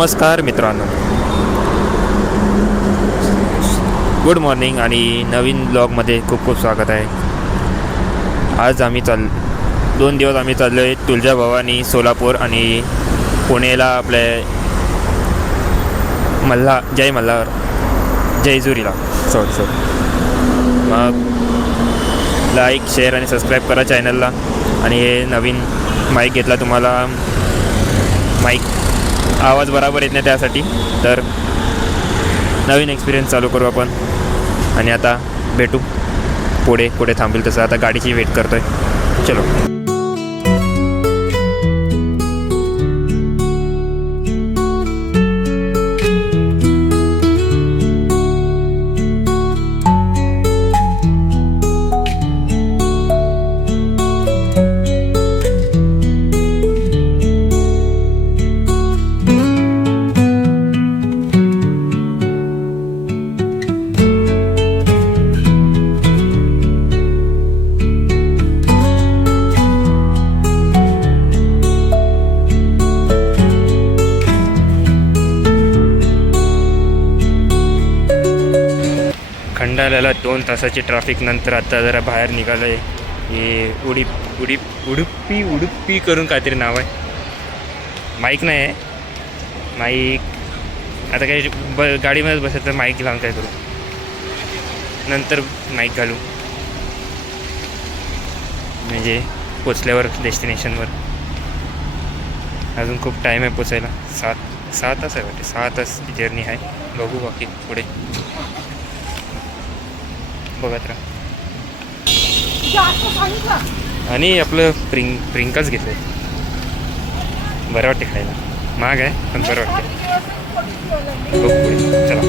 नमस्कार मित्रांनो, good morning आणि नवीन ब्लॉगमध्ये खूप खूप स्वागत आहे. आज आम्ही 2 दिवस आम्ही चाललो आहे तुळजाभवानी, सोलापूर आणि पुणेला आपले मल्हार जेजुरीला. सॉरी मग लाईक, शेअर आणि सबस्क्राईब करा चॅनलला. आणि हे नवीन माईक घेतला, तुम्हाला माईक आवाज बरोबर येत नाही त्यासाठी, तर नवीन एक्सपिरियन्स चालू करू आपण. आणि आता भेटू पुढे थांबेल तसं. आता गाडीची वेट करतो आहे. चलो. खंडाळ्याला 2 तासाची ट्रॅफिक नंतर आता जरा बाहेर निघालं आहे. हे उडुपी करून काहीतरी नाव आहे. माईक नाही आहे, माईक आता काही गाडीमध्ये बसेल तर माईक लावून काय करू, नंतर माईक घालू म्हणजे पोचल्यावर डेस्टिनेशनवर. अजून खूप टाईम आहे पोचायला. 6 तास आहे वाटते, 6 तास जर्नी आहे. बघू बाकी पुढे बघत राहा. आणि आपलं प्रिंकाच घेतलं आहे. बरं वाटते खायला, महाग आहे पण बरं वाटते. बघू पुढे, चला.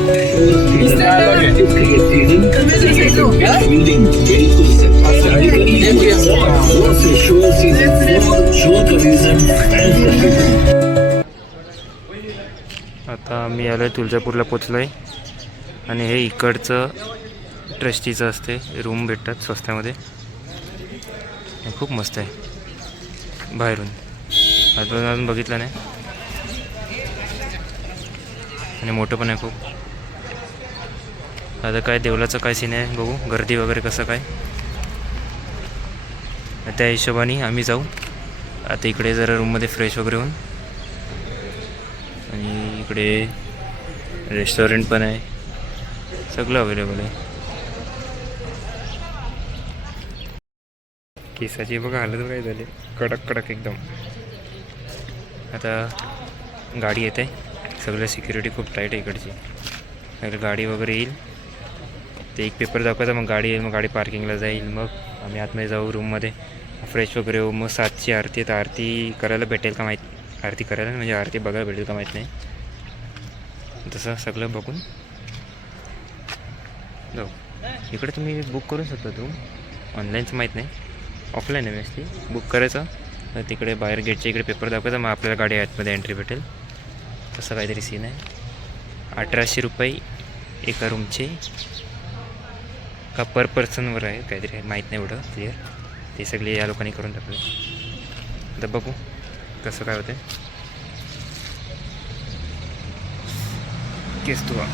आता मी आलो आहे तुळजापूरला पोचलो आहे. आणि हे इकडचं ट्रस्टीचं असते, रूम भेटतात स्वस्तामध्ये. खूप मस्त आहे बाहेरून, अजून बघितलं नाही. आणि मोठं पण आहे खूप. आता काय देवलाचं काय सीन आहे बघू, गर्दी वगैरे कसं काय, त्या हिशोबाने आम्ही जाऊ. आता इकडे जरा रूममध्ये फ्रेश वगैरे होऊन. आणि इकडे रेस्टॉरंट पण आहे, सगळं अवेलेबल आहे. केसाची बघा हालत काय झाली, कडक एकदम. आता गाडी येते, सगळं सिक्युरिटी खूप टाईट आहे इकडची. अगर गाडी वगैरे येईल ते एक पेपर दाखवायचा, मग गाडी येईल, मग गाडी पार्किंगला जाईल, मग आम्ही आतमध्ये जाऊ रूममध्ये, फ्रेश वगैरे होऊ. मग 7ची आरती, तर आरती करायला भेटेल का माहीत, आरती करायला म्हणजे आरती बघायला भेटेल का माहीत नाही. तसं सगळं बघून जाऊ. इकडे तुम्ही बुक करू शकता रूम, ऑनलाईनचं माहीत नाही, ऑफलाईन आहे ती. बुक करायचं, तर तिकडे बाहेर गेटच्या इकडे पेपर दाखवायचा, मग आपल्याला गाडी आतमध्ये एंट्री भेटेल. तसं काहीतरी सीन आहे. 1800 रुपये एका रूमचे का पर पर्सनवर आहे काहीतरी, माहीत नाही एवढं क्लिअर. ते सगळे या लोकांनी करून टाकले. तर बघू कसं काय होतं. केस तुला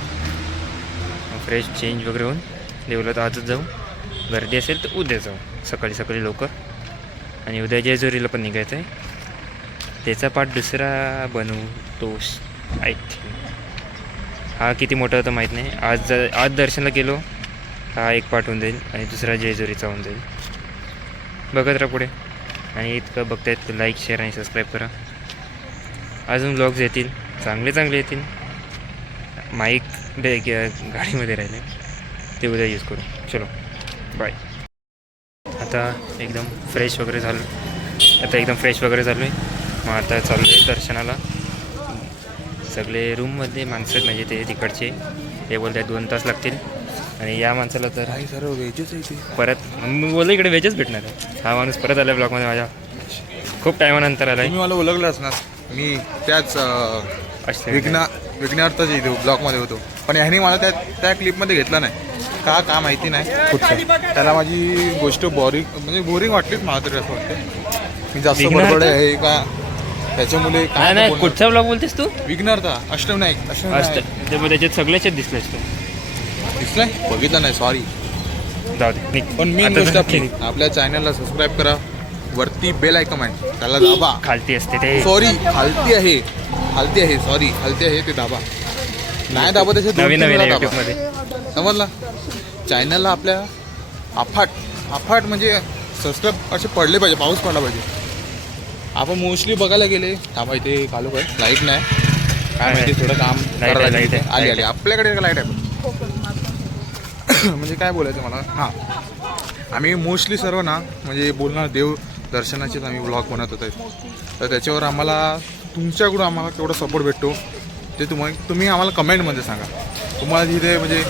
फ्रेश चेंज वगैरे होऊन देवला तर आजच जाऊ. गर्दी असेल तर उद्या जाऊ सकाळी लवकर. आणि उद्या जेजुरीला पण निघायचं आहे, त्याचा पार्ट दुसरा बनवू तो आय थिंक. हा किती मोठा होता माहीत नाही. आज दर्शनला गेलो, हा एक पार्ट होऊन जाईल आणि दुसरा जेजुरीचा होऊन जाईल. बघत राहा पुढे. आणि इतकं बघतायत लाईक, शेअर आणि सबस्क्राईब करा. अजून व्लॉग्स येतील, चांगले येतील. माईक गाडीमध्ये राहिले, ते उद्या यूज करू. चलो बाय. आता एकदम फ्रेश वगैरे झालो आहे. मग आता चाललो आहे दर्शनाला. सगळे रूममध्ये माणसं म्हणजे ते तिकडचे, ते बोलतात 2 तास लागतील. आणि या माणसाला तर सर्व व्हेजच आहे ते. परत मी बोललो इकडे व्हेजच भेटणार आहे. हा माणूस परत आला ब्लॉगमध्ये माझ्या, खूप टायमानंतर आला आहे. तुम्ही मला ओळखलंच ना, मी त्याच विघ्नार्थच इथे ब्लॉगमध्ये होतो, पण ह्याने मला त्या क्लिपमध्ये घेतलं नाही का माहिती नाही. त्याला माझी गोष्ट बोरिंग वाटलीच मला तरी असं वाटतं. मी जास्त बडबड आहे का त्याच्यामुळे नाही काय नाही, बोलणार? कुठचा ब्लॉग बोलतेस तू? विघ्नरचा अष्टविनायक असतं ते मग त्याच्यात सगळ्याच्यात दिसलास तू. दिसलाय बघितलं नाही सॉरी. जाऊ दे निघ. पण मेन आता गोष्ट तर आपली निघ. आपल्या चॅनलला सबस्क्राईब करा. वरती बेल आयकॉन आहे त्याला दाबा. खालती असते ते. सॉरी खालती आहे सॉरी खालती आहे ते दाबा. नाही दाबा त्याच्या नवीन नवीन दाबा. युट्यूब मध्ये. समजला. चॅनलला आपल्या अफाट म्हणजे सबस्क्राईब असे पडले पाहिजे, पाऊस पडला पाहिजे. आपण मोस्टली बघायला गेले थांबा इथे कालू काय लाईट नाही काय माहिती थोडं काम लाईट करायला आहे, लागेल. लाईट आहे. आली आपल्याकडे लाईट आहे. म्हणजे काय बोलायचं मला हां आम्ही मोस्टली सर्व ना म्हणजे बोलणार देव दर्शनाचेच आम्ही व्लॉग बनवत होते. तर त्याच्यावर आम्हाला तुमच्याकडून आम्हाला केवढा सपोर्ट भेटतो ते तुम्ही आम्हाला कमेंटमध्ये सांगा. तुम्हाला तिथे म्हणजे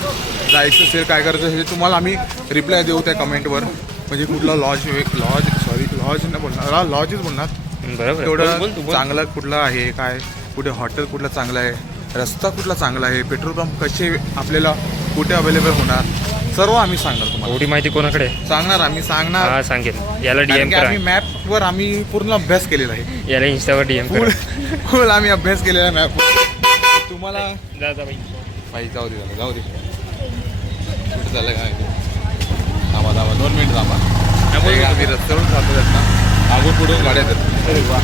जायचं असेल काय करायचं असेल तुम्हाला आम्ही रिप्लाय देऊ त्या कमेंटवर. म्हणजे कुठला लॉजच नाही बोलणार लॉजच बोलणार. बरोबर तेवढं बोल, तू बोल. चांगलं कुठलं आहे काय कुठे हॉटेल कुठलं चांगलं आहे रस्ता कुठला चांगला आहे पेट्रोल पंप कसे आपल्याला कुठे अवेलेबल होणार सर्व आम्ही सांगणार तुम्हाला. एवढी माहिती कोणाकडे आहे? सांगणार आम्ही सांगणार. हा सांगेल. याला कारण डीएम की करा. आम्ही मॅपवर आम्ही पूर्ण अभ्यास केलेला आहे. याला इंस्टावर डीएम फुल करा. फुल आम्ही अभ्यास केलेला आहे मॅपवर. तुम्हाला जा जा बाई. बाई जाऊ दे कुठं झालं काय थांबा 2 मिनिट थांबा. बोल. आम्ही रस्त्यावरून जातो त्यांना मागून पुढून गाड्या येतात. अरे वा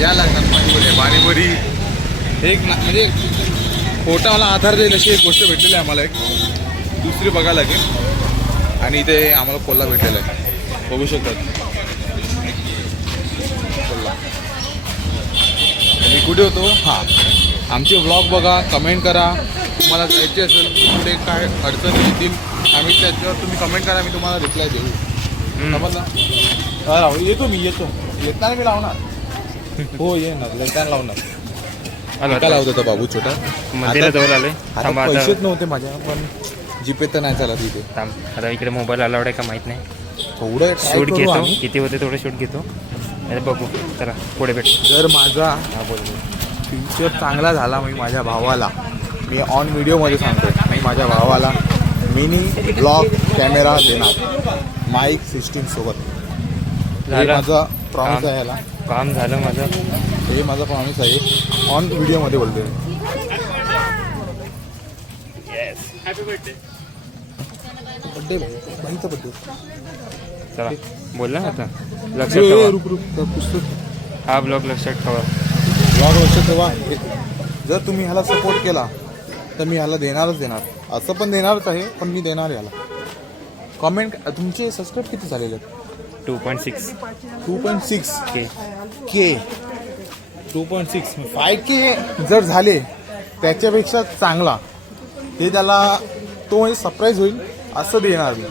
या लागणार पाणीपुरी एक म्हणजे फोटा मला आधार देईल अशी एक गोष्ट भेटलेली आहे आम्हाला. एक दुसरी बघायला लागेल आणि इथे आम्हाला कोल्हा भेटलेला आहे बघू शकतात. कोल्हा मी कुठे होतो हां आमचे व्लॉग बघा कमेंट करा. तुम्हाला जायचे असेल कुठे काय अडचणी येतील आम्ही त्याच्यावर तुम्ही कमेंट करा मी तुम्हाला रिप्लाय देऊ. समजला. येतो येताना मी लावणार. हो ये ना येताना लावणार. आलो काय आता. लावत होता बाबू छोटा मंदिराजवळ आलोय. थांबा आता. पैसेच नव्हते माझ्या पण जीपे तर नाही चालत इथे. थांब आता इकडे मोबाईल अलाउड आहे का माहित नाही. थोडं शूट घेतो किती होते थोडं शूट घेतो. आता बघू चला पुढे भेट. जर माझा फ्युचर चांगला झाला मी माझ्या भावाला मी ऑन व्हिडिओमध्ये सांगतो मी माझ्या भावाला मिनी ब्लॉग कॅमेरा देणार माईक सिस्टीम सोबत. हे झालं. माझा प्रॉमिस आहे याला. काम झालं माझं. हे माझा प्रॉमिस आहे ऑन व्हिडिओमध्ये बोलतोय. Birthday भाईचा birthday. चला बोल ना आता. लक्षात ठेवा रुक पुस्तक हा ब्लॉग लक्षात ठेवा. ब्लॉग लक्षात ठेवा. जर तुम्ही ह्याला सपोर्ट केला तर मी ह्याला देणार असं पण देणारच आहे पण मी देणार याला. कमेंट तुमचे सबस्क्राईब किती झालेले आहेत? 2.6 2.6 के. 2.6 5K जर झाले त्याच्यापेक्षा चांगला ते त्याला तो म्हणजे सरप्राईज होईल असं देणार मी.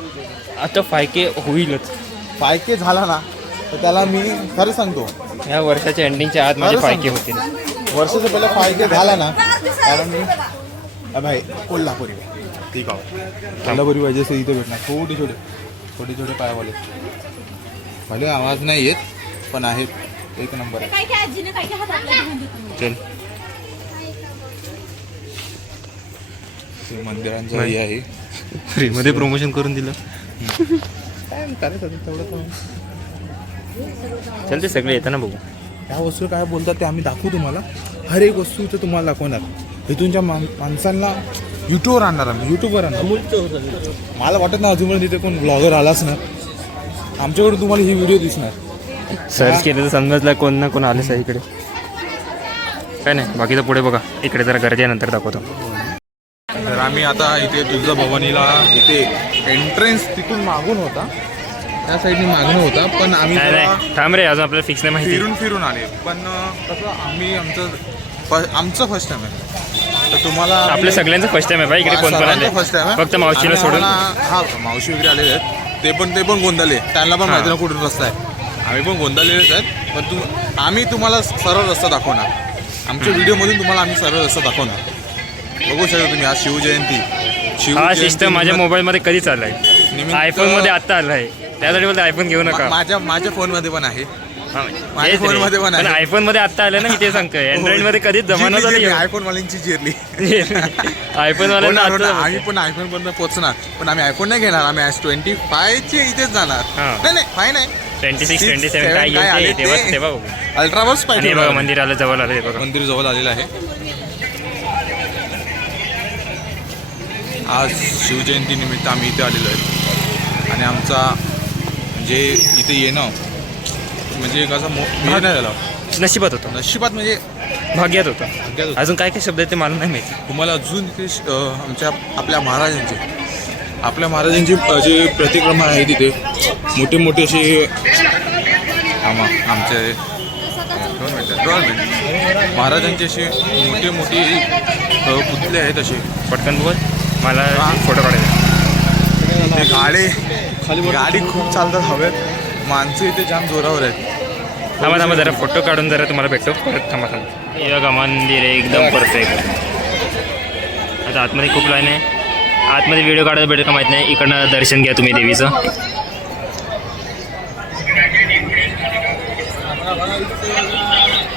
आता 5K होईलच. 5K झाला ना तर त्याला मी खरं सांगतो ह्या वर्षाच्या एंडिंगच्या आत माझे खरं 5K होतील. वर्षाचा पहिला 5K झाला ना कारण मी भाई कोल्हापुरी ठीक आहे कोल्हापुरी पाहिजे असं इथे भेटणार. छोटे पायावाले भले आवाज नाही येत पण आहेत एक नंबर आहे. चल ते मंदिरांचं हे आहे. फ्रीमध्ये प्रमोशन करून दिलं. काय करायचं तेवढं. चल ते सगळे येताना बघू. ह्या वस्तू काय बोलतात ते आम्ही दाखवू तुम्हाला. हर एक वस्तू इथं तुम्हाला दाखवणार. इथूनच्या माणसांना युट्यूबवर आणणार आम्ही युट्यूबवर आणणार. मला वाटत ना अजून तिथे कोण ब्लॉगर आलाच ना आमच्याकडून तुम्हाला ही व्हिडिओ दिसणार. सर्च केलं तर समजलं कोण ना कोण आलेच आहे इकडे. काय नाही बाकीचं पुढे बघा. इकडे जरा गर्दी आहे नंतर दाखवतो. तर आम्ही आता इथे तुळजाभवानीला इथे एंट्रन्स तिथून मागून होता त्या साईडने मागणं होता पण आम्ही नाही जरा नाही थांब रे अजून आपल्याला फिक्स नाही माहिती. फिरून आले पण कसं आम्ही आमचं फर्स्ट टाइम आहे तर तुम्हाला आपल्या सगळ्यांचं फर्स्ट टाइम आहे बाई. इकडे कोण पण आले फर्स्ट टाइम फक्त मावशीला सोडून. हा मावशी वगैरे आलेले आहेत ते पण गोंधळले त्यांना पण माहिती ना कुठून रस्ता आहे. आम्ही पण गोंधळलेलेच आहेत पण आम्ही तुम्हाला सरळ रस्ता दाखवणार. आमच्या व्हिडिओमधून तुम्हाला आम्ही सरळ रस्ता दाखवणार. बघू शकता तुम्ही आज शिवजयंती हा सिस्टम माझ्या मोबाईलमध्ये कधी चाललाय. आयफोनमध्ये आत्ता आलाय त्यासाठी बोलतो आयफोन घेऊ नका. माझ्या फोनमध्ये पण आहे. हा, माझ्या तेच रे. फोनमध्ये पण आहे. पण आयफोन मध्ये आत्ता आलं ना मी ते सांगतोय. अँड्रॉइड मध्ये कधीच जमाना झाला. आयफोन वाल्यांची जिरली. आयफोन वाल्यांना आम्ही पण आयफोन पर्यंत पोहोचणार पण आम्ही आयफोन नाही घेणार. आम्ही S25 चे इथेच जाणार. हा. नाही 5 नाही 26, 27 काय येईल ते तेव्हा बघू. अल्ट्रावर्स आणि हे बघा मंदिर आलं, जवळ आलं, हे बघा मंदिर जवळ आलेलं आहे. आज शिवजयंतीनिमित्त आम्ही इथे आलेलो आहे आणि आमचा म्हणजे इथे येणं म्हणजे कसं नाही झालं, नशिबात होतं, नशिबात म्हणजे भाग्यात होतं. भाग्यात होतं. अजून काय काय शब्द आहेत ते मला नाही माहिती. तुम्हाला अजून इथे आपल्या महाराजांची जे प्रतिक्रमा आहे तिथे मोठे मोठे असे आमचे 2 मिनिट महाराजांचे असे मोठे मोठे पुतळे आहेत असे. पटकन बोल, मला फोटो काढायचा. ते गाडी खूप चालतात हवेत, माणसं इथे जाम जोरावर आहेत. थांबा जरा फोटो काढून जरा तुम्हाला भेटतो परत. थांबा. हे बघा मंदिर आहे एकदम परफेक्ट. आता आतमध्ये खूप लाईन आहे. आतमध्ये व्हिडिओ काढायला भेटेल का माहीत नाही. इकडनं दर्शन घ्या तुम्ही देवीचं.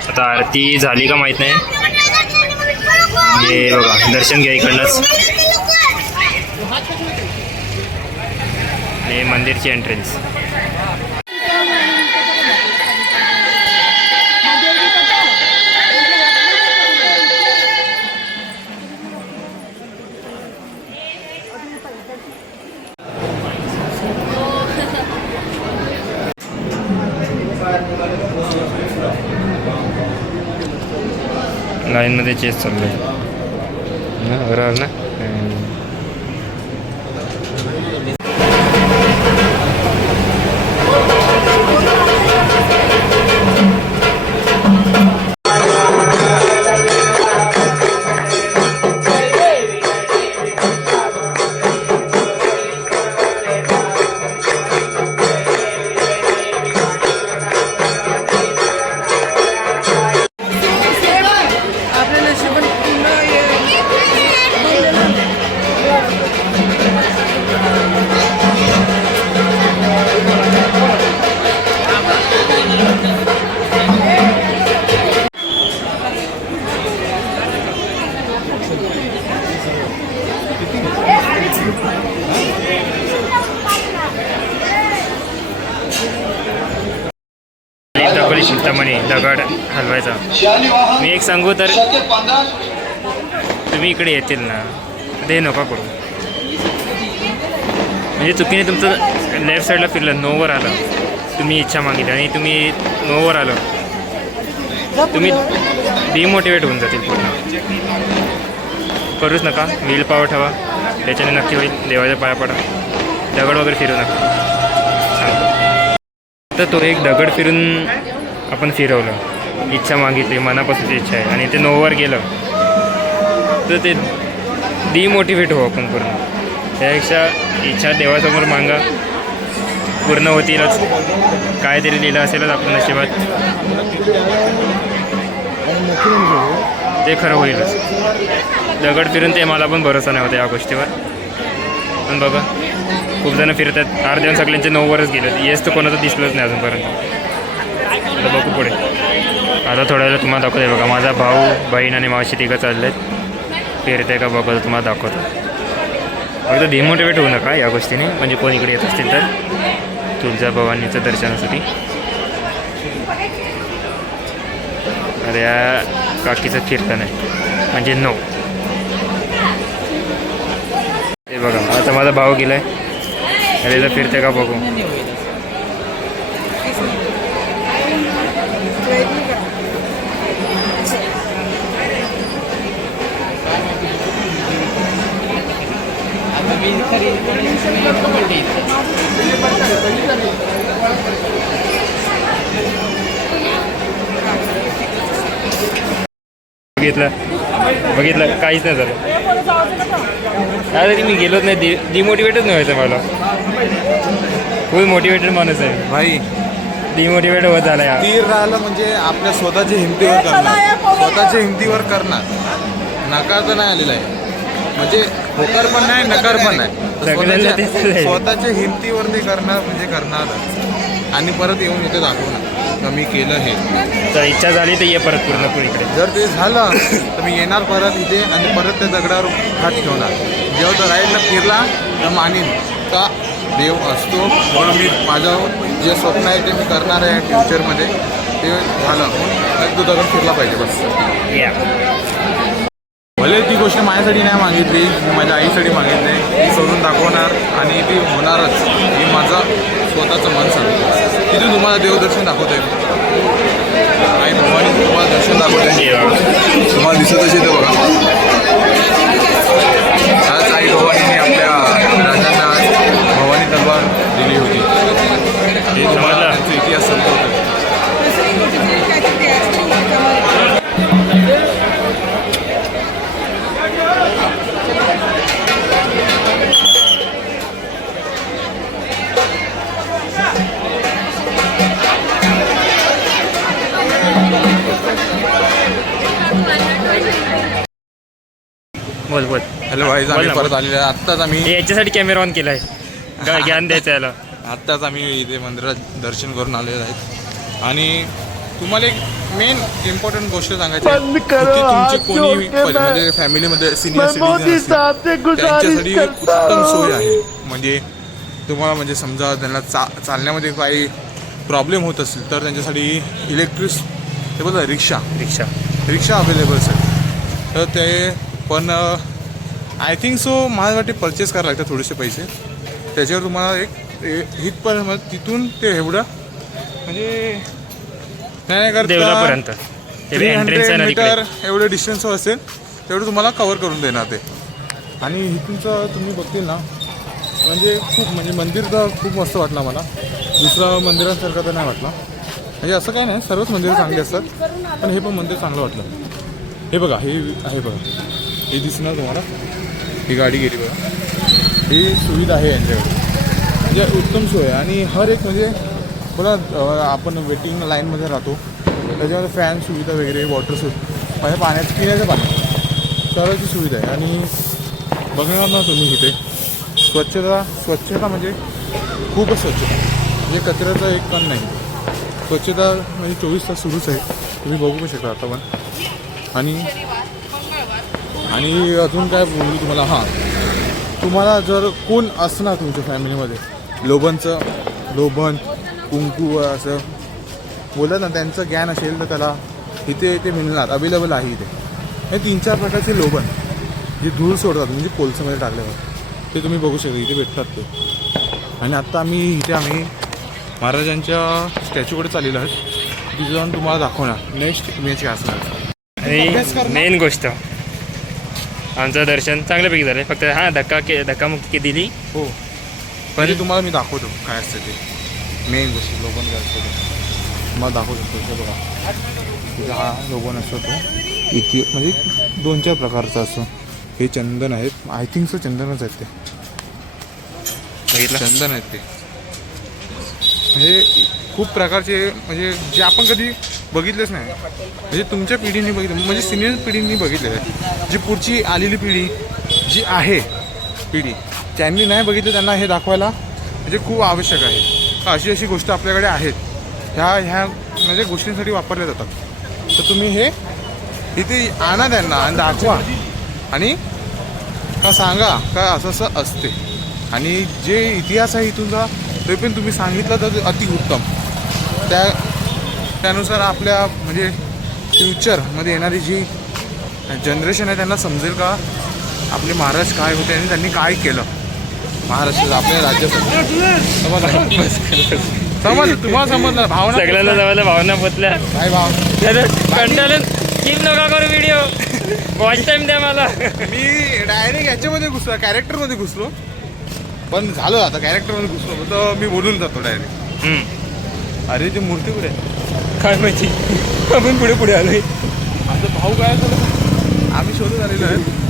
आता आरती झाली का माहीत नाही. हे बघा दर्शन घ्या इकडनंच. हे मंदिरची एंट्रन्स. लाईनमध्ये चेस चाललं आहे बरोबर ना. दगडी चिंतामणी दगड हलवायचा. मी एक सांगू तर तुम्ही इकडे येतील ना ते नका करू. म्हणजे चुकीने तुमचं लेफ्ट साईडला फिरलं, नोवर आलं, तुम्ही इच्छा मागितली आणि तुम्ही नोवर आलं, तुम्ही डिमोटिवेट होऊन जातील पूर्ण. करूच नका. विल पावर ठेवा, त्याच्याने नक्की होईल. देवाच्या पाया पडा. दगड वगैरे फिरू नका सांगतो. तर तो एक दगड फिरून आपण फिरवलं, इच्छा मागितली, मनापासूनची इच्छा आहे आणि ते नोवर गेलं तर ते डिमोटिवेट हो आपण पूर्ण. त्यापेक्षा इच्छा देवासमोर मागा, पूर्ण होतीलच. काहीतरी लिहिलं असेलच आपल्या नशिबात, ते खरं होईलच. दगड फिरून ते मला पण भरोसा नाही होता या गोष्टीवर. पण बघा खूप जण फिरतात, अर्ध्याहून सगळ्यांचे 9वरच गेलेत. येस तर कोणाचं दिसलंच नाही अजूनपर्यंत. आता बघू पुढे. आता थोड्या वेळेला तुम्हाला दाखवते बघा. माझा भाऊ, बहीण आणि मावशी तिघं चालले आहेत. फिरते का बघा तुम्हाला दाखवतो. फक्त डिमोटिवेट होऊ नका या गोष्टीने. म्हणजे कोण इकडे येत असतील तर तुळजाभवानीचं दर्शनासाठी. अरे या काकीचं फिरतं नाही म्हणजे नो. हे बघा आता माझा भाऊ गेला आहे. अरे तर फिरते का बघू. बघितलं काहीच नाही झालं. अरे मी गेलोच नाही. डिमोटिवेटच नाही व्हायचं मला. फुल मोटिवेटेड माणूस आहे भाई. डिमोटिवेट होत झाला यार. तीर राहिलं म्हणजे आपल्या स्वतःच्या हिमतीवर करणार, स्वतःच्या हिमतीवर करणार. नकार तर नाही आलेला आहे, म्हणजे होकार पण नाही, नकार पण नाही. स्वतःच्या हिमतीवर ते करणार म्हणजे करणार आणि परत येऊन इथे दाखवणार का मी केलं हे. तर इच्छा झाली तर ये परत पूर्ण इकडे. जर ते झालं तर मी येणार परत इथे आणि परत त्या दगडावर हात ठेवणार. जेव्हा तो राईडला फिरला तर मानीन का देव असतो म्हणून मी माझा जे स्वप्न आहे ते मी करणार आहे फ्युचरमध्ये, ते झालं म्हणून एक दगड फिरला पाहिजे बस. भले ती गोष्ट माझ्यासाठी नाही मागितली, मी माझ्या आईसाठी मागितली, ती करून दाखवणार आणि ती होणारच, ही माझं स्वतःचं मन सांगतं. तिथून तुम्हाला देवदर्शन दाखवत आहे, आई भवानी तुम्हाला दर्शन दाखवत आहे, तुम्हाला दिसत असेल ते बघा. आज आई भवानीने आपल्या राजांना भवानी तलवार दिली होती, हे तुम्हाला त्यांचा इतिहास समजवतो. बोल बोल. हॅलो भाई, आम्ही बोल. परत आलेले आहे. आत्ताच आम्ही याच्यासाठी कॅमेरा ऑन केलाय, ज्ञान द्यायचं याला. आत्ताच आम्ही इथे मंदिरात दर्शन करून आलेले आहेत. आणि तुम्हाला एक मेन इम्पॉर्टंट गोष्ट सांगायची आहे, तुमची कोणी म्हणजे फॅमिलीमध्ये सिनियर सिटीजन असतील त्यांच्यासाठी उत्तम सोय आहे. म्हणजे तुम्हाला म्हणजे समजा त्यांना चालण्यामध्ये काही प्रॉब्लेम होत असेल तर त्यांच्यासाठी इलेक्ट्रिक ते बोलतात रिक्षा अवेलेबल्स आहेत. तर ते पण आय थिंक सो मला वाटते परचेस करायला लागतात थोडेसे पैसे, त्याच्यावर तुम्हाला एक हितपर्यंत तिथून ते एवढं म्हणजे नाही करता देवलापर्यंत 300 मीटर एवढं डिस्टन्स असेल तेवढं तुम्हाला कवर करून देणार ते. आणि इथूनचं तुम्ही बघतील ना, म्हणजे खूप म्हणजे मंदिर तर खूप मस्त वाटलं मला, दुसरा मंदिरासारखं तर नाही वाटलं. म्हणजे असं काय नाही, सर्वच मंदिरं चांगली असतात, पण हे पण मंदिर चांगलं वाटलं. हे बघा, हे आहे बघा, हे दिसणार तुम्हाला, ही गाडी गेली बघा, ही सुविधा आहे यांच्याकडे, म्हणजे उत्तम सोय आहे. आणि हर एक म्हणजे बोला आपण वेटिंग लाईनमध्ये राहतो त्याच्यामध्ये फॅन सुविधा वगैरे, वॉटर म्हणजे पाण्याचं पिण्याचं पाणी सर्वांची सुविधा आहे. आणि बघणार ना तुम्ही इथे स्वच्छता म्हणजे खूपच स्वच्छता, म्हणजे कचऱ्याचा एक कण नाही, स्वच्छता म्हणजे 24 तास सुरूच आहे, तुम्ही बघू शकता आता पण. आणि अजून काय बोलू तुम्हाला, हां तुम्हाला जर कोण असणार तुमच्या फॅमिलीमध्ये लोभन कुंकू असं बोलत ना, त्यांचं ज्ञान असेल तर त्याला इथे मिळणार, अवेलेबल आहे इथे. हे 3-4 प्रकारचे लोभन जे धूळ सोडतात म्हणजे कोळसामध्ये टाकल्यावर, ते तुम्ही बघू शकता इथे भेटतात ते. आणि आत्ता आम्ही महाराजांच्या स्टॅच्यूकडे चाललेलो आहे, तिथे जाऊन तुम्हाला दाखवणार नेक्स्ट इमेज काय असणार. आणि मेन गोष्ट, आमचं दर्शन चांगल्यापैकी झालं, फक्त धक्कामुक्की दिली हो, पण तुम्हाला मी दाखवतो काय असतं ते मेन गोष्ट. लोबन काय असतो ते तुम्हाला दाखवू शकतो. इथे बघा, तिथे हा लोबन असतो तो इथे, म्हणजे 2-4 प्रकारचा असतो. हे चंदन आहेत, आय थिंक सो चंदनच आहेत ते, बघितलं चंदन आहेत ते. म्हणजे खूप प्रकारचे, म्हणजे जे आपण कधी बघितलेच नाही, म्हणजे तुमच्या पिढीने बघितलं, म्हणजे सिनियर पिढीने बघितलेलं आहे. जी पुढची आलेली पिढी जी आहे त्यांनी नाही बघितलं, त्यांना हे दाखवायला म्हणजे खूप आवश्यक आहे. अशी गोष्ट आपल्याकडे आहेत, ह्या म्हणजे गोष्टींसाठी वापरल्या जातात. तर तुम्ही हे इथे आणा त्यांना आणि दाखवा आणि सांगा का असं असते. आणि जे इतिहास आहे इथूनचा ते पण तुम्ही सांगितलं तर अतिउत्तम. त्यानुसार आपल्या म्हणजे फ्युचरमध्ये येणारी जी जनरेशन आहे त्यांना समजेल का आपले महाराज काय होते आणि त्यांनी काय केलं महाराष्ट्र आपल्या राज्यासाठी. समजलं तुम्हाला, समजलं भावना, सगळ्यांना जवळ भावना पोचल्या. काय भावना कंटाळून स्किप नका करू व्हिडिओ, वॉच टाइम द्या मला. मी डायरेक्ट याच्यामध्ये घुसलो, कॅरेक्टरमध्ये घुसलो, पण झालं आता कॅरेक्टरमध्ये घुसलो तर मी बोलून जातो डायरेक्ट. अरे ती मूर्ती कुठे काय माहिती, आपण पुढे आलोय. आमचा भाऊ काय झालं, आम्ही शोधत आलेलो आहे.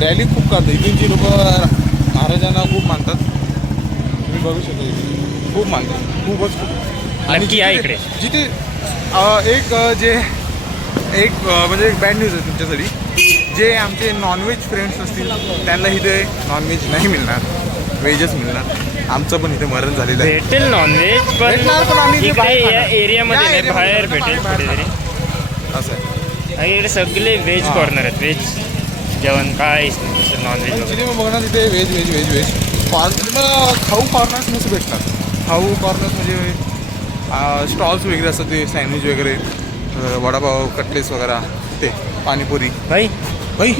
रॅली खूप करतात इथूनची लोक, महाराजांना खूप मानतात, तुम्ही बघू शकता इथे खूप मानतात, खूपच. आणि की आहे इकडे जिथे एक म्हणजे एक बॅड न्यूज आहे तुमच्यासाठी, जे आमचे नॉनव्हेज फ्रेंड्स असतील त्यांना इथे नॉनव्हेज नाही मिळणार, व्हेजच मिळणार. आमचं पण इथे मरण झालेलं आहे. भेटेल नॉनव्हेज पण आम्ही या एरियामध्ये नाही, बाहेर भेटेल कुठेतरी असं आहे. आणि इकडे सगळे व्हेज कॉर्नर आहेत, व्हेज जेवण काहीच नाही नॉनव्हेज. ॲक्च्युली मग बघणार तिथे व्हेज तुम्हाला खाऊ कॉर्नर्स मस्त भेटतात. खाऊ कॉर्नर्स म्हणजे स्टॉल्स वगैरे असतात ते सँडविच वगैरे, वडापाव, कटलेट्स वगैरे, ते पाणीपुरी. भाई भाई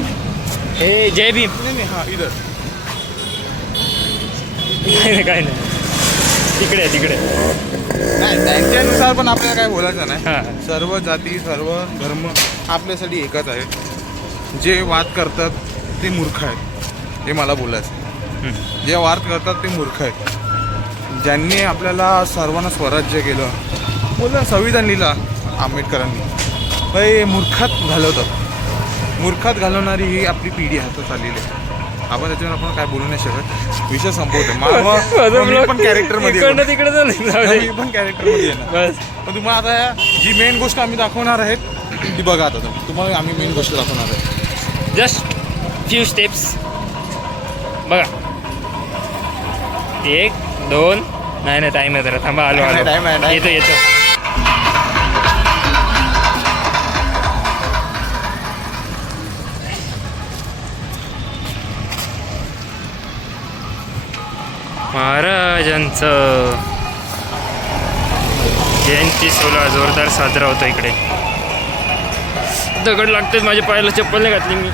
हे जय भीम. नाही हां इधर काय नाही तिकडे तिकडे. नाही त्यांच्यानुसार पण आपल्याला काय बोलायचं नाही. हां सर्व जाती सर्व धर्म आपल्यासाठी एकच आहे. जे वाद करतात ते मूर्ख आहेत, हे मला बोलायचं. जे वाद करतात ते मूर्ख आहेत. ज्यांनी आपल्याला सर्वांना स्वराज्य केलं, बोललं संविधान लिहिलं आंबेडकरांनी, हे मूर्खात घालवतात. मूर्खात घालवणारी ही आपली पिढी हातात चाललेली आहे. आपण त्याच्यावर आपण काय बोलू नाही शकत. विषय संपवतो. मी पण कॅरेक्टरमध्ये येणार. तिकडे झालं मी पण कॅरेक्टरमध्ये येणार. बस. पण तुम्हाला आता जी मेन गोष्ट आम्ही दाखवणार आहेत ती बघा. आता तुम्हाला आम्ही मेन गोष्ट दाखवणार आहे. जस्ट फ्यू स्टेप्स बघा. 1 2 नाही टाईम आहे जरा थांबा. आलो नाही, time आहे. येतो येतो. महाराजांचं जयंती सोहळा जोरदार साजरा होतो इकडे. दगड लागतात माझ्या पायाला, चप्पल नाही घातली मी.